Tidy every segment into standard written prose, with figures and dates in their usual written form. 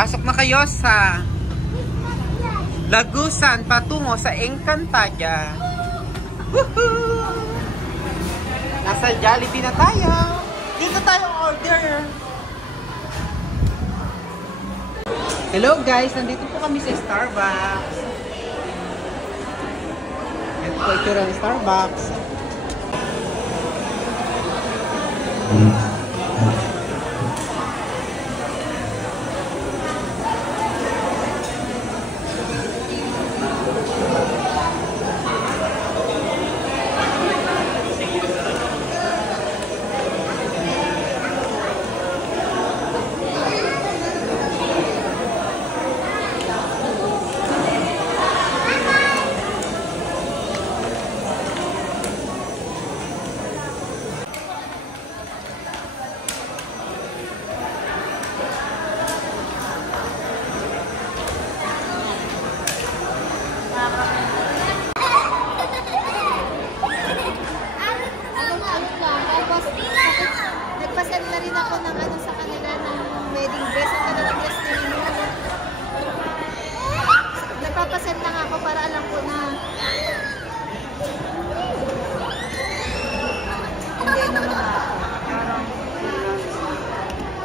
Pasok na kayo sa Lagusan patungo sa Encantadia. Woohoo! Nasa Jollibee na tayo. Dito tayo order. Hello guys, nandito po kami sa Starbucks. Ito po itsura ng Starbucks. Nagpasend na rin ako ng ano sa kanila ng wedding dress. Ang kanilang dress na rin yun. Nagpapasend lang ako para alam ko na hindi naman parang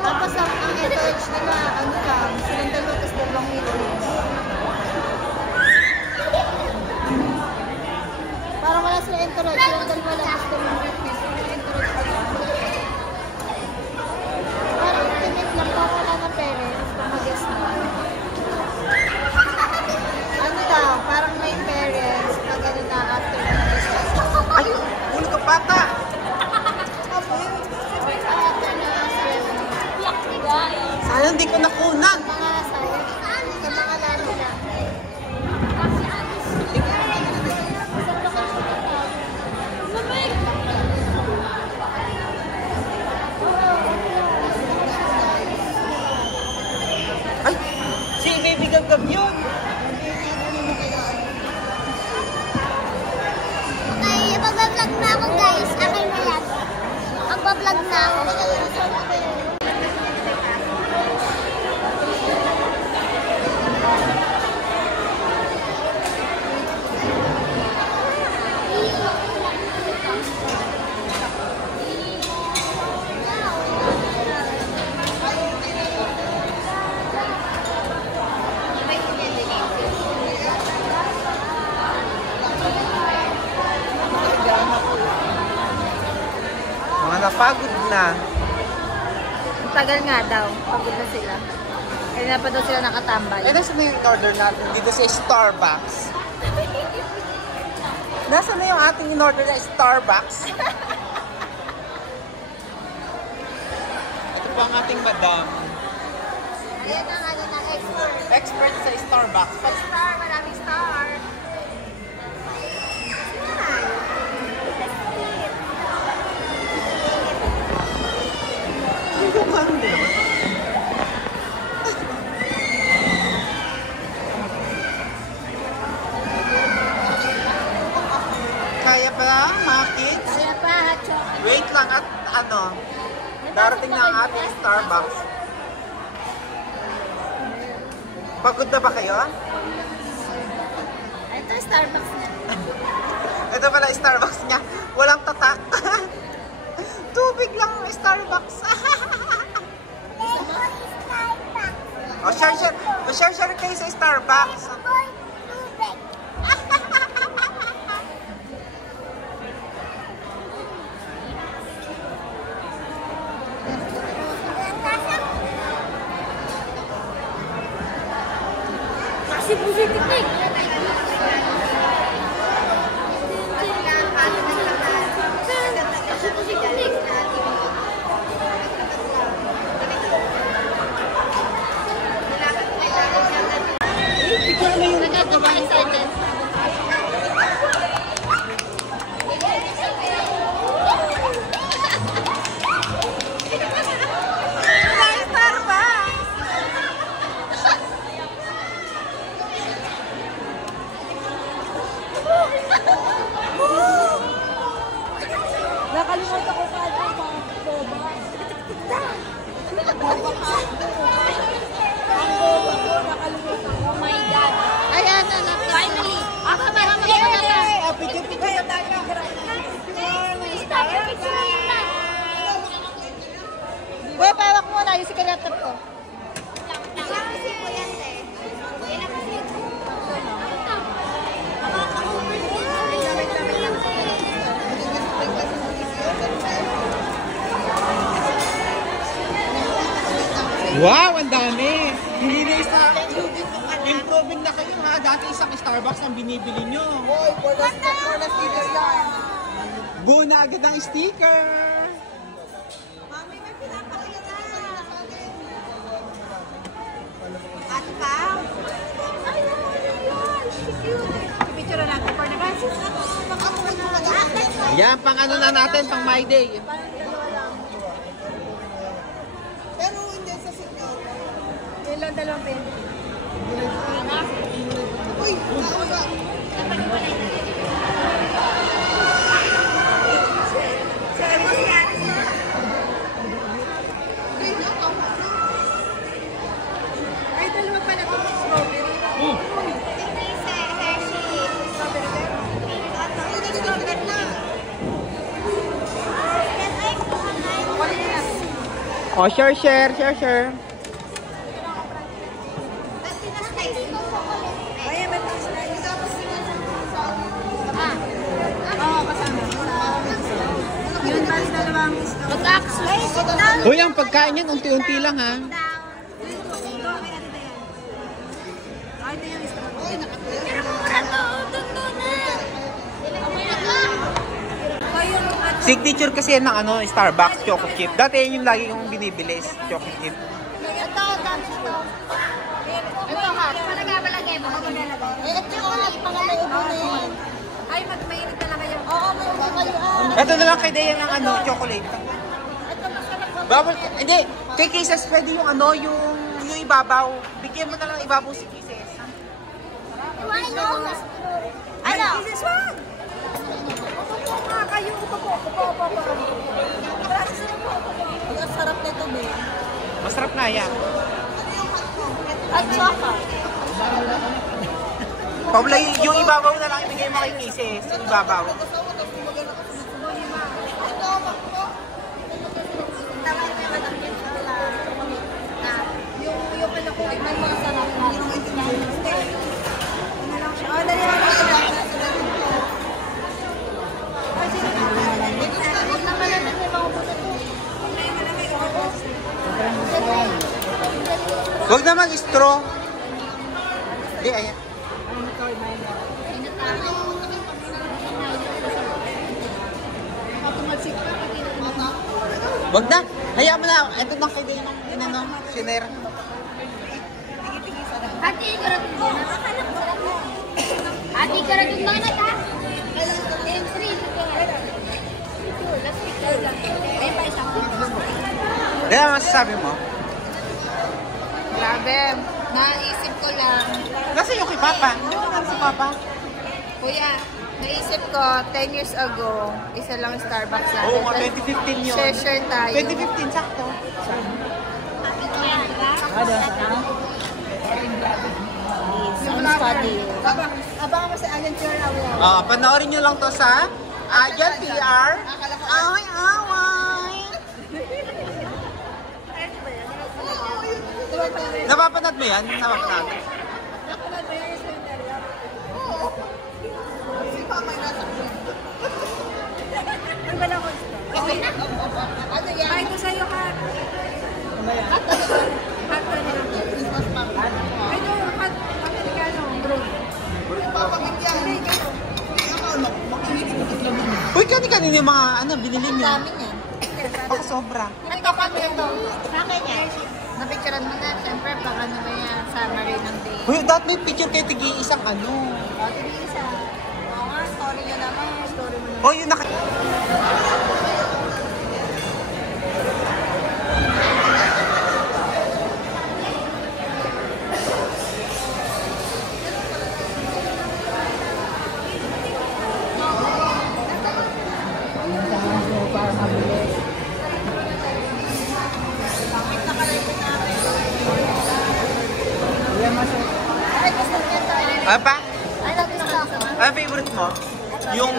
tapos ang encourage nila ano lang silang dalawa tapos dalawang meeting. Parang wala sila encourage silang dalawa lang tapos dalawang meeting. Parang may parents na gano'n na after ng business. Ay! Ulo ka bata! Sana hindi ko nakunan. Mga sayang. Sa mga lalo lang. Ay! Si Baby Gagab yun! Magbablog na ako guys. Akin na yan. Magbablog na ako. Napagod na. Ang tagal nga daw. Pagod na sila. Kaya na pa daw sila nakatambay. Eh, nasa na yung in-order natin dito sa Starbucks? Nasa na yung ating in-order na Starbucks? Ito po ang ating madam. Ayan ang ano ng expert. Expert sa Starbucks. Star, maraming star. Kaya pa, mga kids? Kaya pa, hot chocolate. Wait lang at ano, darating na ang ating Starbucks. Pagod na ba kayo? Ito yung Starbucks na. Ito pala Starbucks niya. Walang tatak. Tubig lang ang Starbucks. O, share kayo sa Starbucks. Kasi positive na eh. Kasi positive na eh. Excited. Nakalimutan ko pa ito. Oh my God. Ayan na lang. Finally. Ako ba? Picture tayo. Uy, pawak mo na. Yung laptop ko. Wow, ang dami! Hindi na isa, improving na kayo ha. Dati isang Starbucks ang binibili nyo. Boy, for the sticker yan. Buo na agad ang sticker. Mami, may pinapakita na. At pa? Ay, cute. Picture na natin for the guys. Yan, pang ano na natin, pang My Day. Pero hindi sa sinyo. Ilan dalawang pen? Uy, nakakaba. Ay, dalawa pa na ito. Strawberry. Oh, share. Uy, ang pagkain yan, unti-unti lang ha. Signature kasi yan ng ano, Starbucks choco chip. Dati yun yung lagi kong binibili, choco chip. Ito ha, palagay mo. Ito yung pangalay ubo na yan. Ay, mainit talaga yan. Oo, mainit kayo. Ito na lang kay Dea ng ano, chocolate. Bawal, hindi. Kay Kisses, pwede yung ano, yung ibabaw. Bigyan mo na lang ibabaw si Kisses. Ano? This one. Kayo, upo. Ang sarap nito, be. Masarap na yan. At saka. Pabla, yung ibabaw na lang ibigay mo kay Kisses. Yung ibabaw. Yung pala ko ay may mga sarap na. Huwag na mag-straw. Hindi, ayan. Huwag na. Hayaan mo na. Ito lang kay Dea ng inano, siner. Ate, karatun na ha? Dea, masasabi mo? Grabe, naisip ko lang. Nasa yung kay Papa? Hindi mo si Papa. Kuya, naisip ko, 10 years ago, isa lang Starbucks natin. Oo, 2015 yun. Share tayo. 2015, sakto. Study. Abangan mo si Alan Chiraw. Panoorin nyo lang to sa Ayan PR. Away. Napapanood mo yan? Napapanood. Ano ba lang ko? Ano yan? Ay, ito sa'yo ka. Hot na nila. Ay, ito, hot Amerikano. Bro. Uy, kanina yung mga binili Ang nyo. dami niyan. Baka sobra. Ito kami ito. Sa akin yan. Napicturean mo na. Siyempre, baka naman yan. Summary ng day. Uy, dapat may picture kayo tigi isang ano. Isa. Oo nga, story nyo naman. Story mo naman. Oh, yun naka...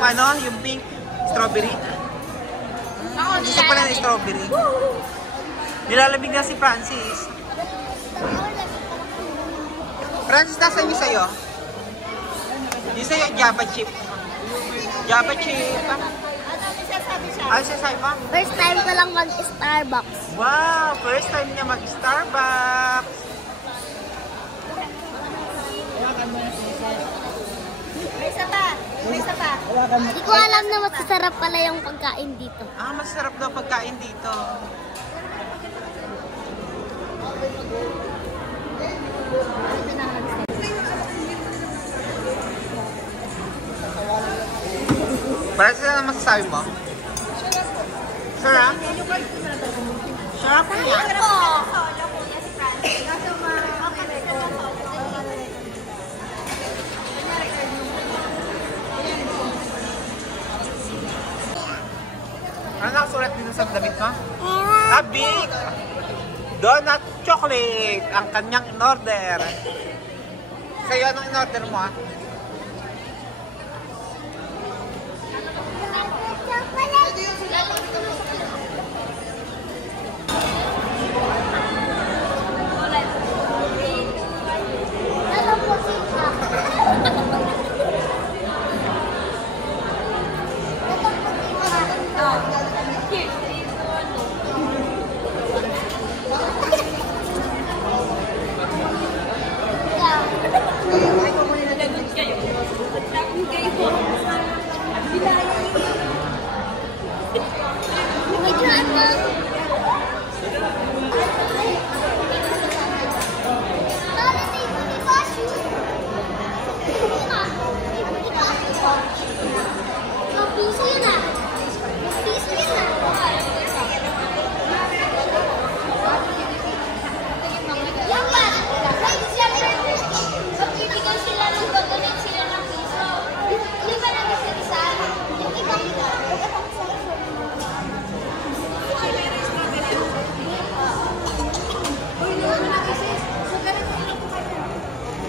ano, yung pink strawberry. Gusto pala na strawberry. Nilalamig na si Francis. Francis, nasan yung sa'yo? Yung sa'yo, Java chip. Java chip. Ano sasabi mo? First time ko lang mag-Starbucks. Wow! First time niya mag-Starbucks. May isa pa. May isa pa. Hindi ko alam na masasarap pala yung pagkain dito. Ah, masarap daw pagkain dito. Para sila na masasabi mo? Sarap? Sarap niya. Ano nakasulat dito sa damit mo? Big! Donut chocolate! Ang kanyang in-order. Sa'yo, anong in-order mo?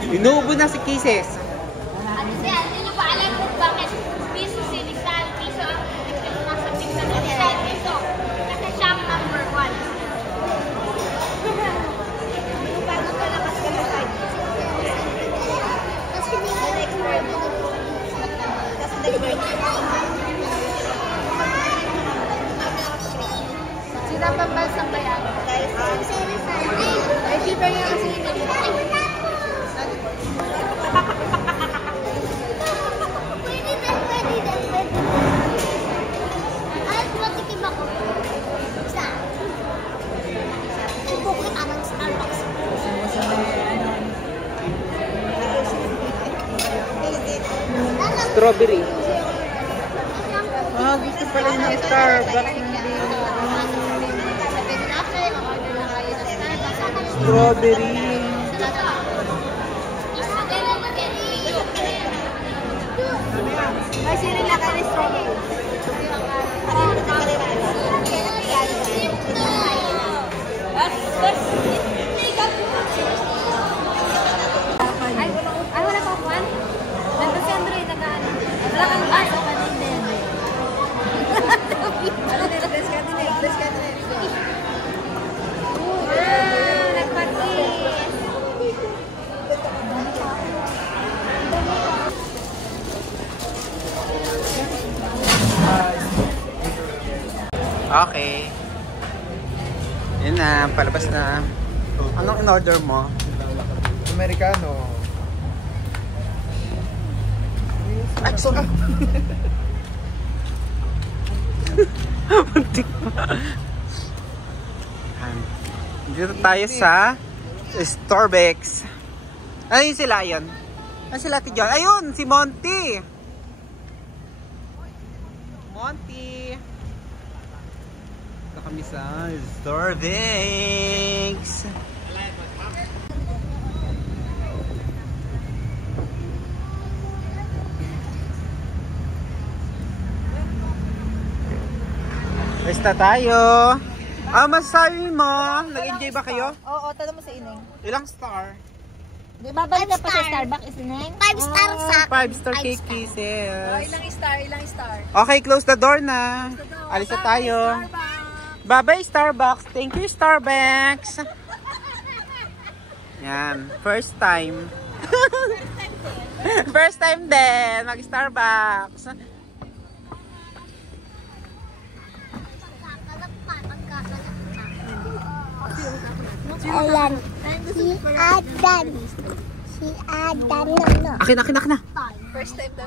Inuubo na si Kisses. Hindi nyo pa alam kung bakit piso si Rizal, piso ang nasa piso na Rizal, piso. Kasi siya ang number 1. Bago ka lang kasi ka side. Kasi hindi ka expert. Kasi expert. Sila pambansang bayan. Si Rizal. Ay, di ba nga kasi hindi. Strawberry. Ah, gusto pala ng Starbucks. Strawberry. Ay, sila na ka strawberry. Ay, wala pa kuwan? Nandun si Andre, nag-ano. Wala kang asa pa din din. Ano din, bless ka din. Nagpatis. Okay. Yun na, palabas na. Anong in-order mo? Americano. Ay, suka! Muntik pa. Dito tayo sa Starbucks. Ano yung sila yun? Ano sila Ate John? Ayun! Si Monty! Monty! Ito kami sa Starbucks. Basta tayo. Masasabi mo, nag-enjoy ba kayo? Oo, tanong mo sa Ineng. Ilang star? Babalik ka pa sa Starbucks, isneng? 5-star sa 5-star cake kisses. Ilang star? Okay, close the door na. Alis na tayo. Bye-bye, Starbucks. Thank you, Starbucks. Yan. First time. First time din. Mag-Starbucks. Ayan. Si Adan. Si Adan. Akin na. First time daw.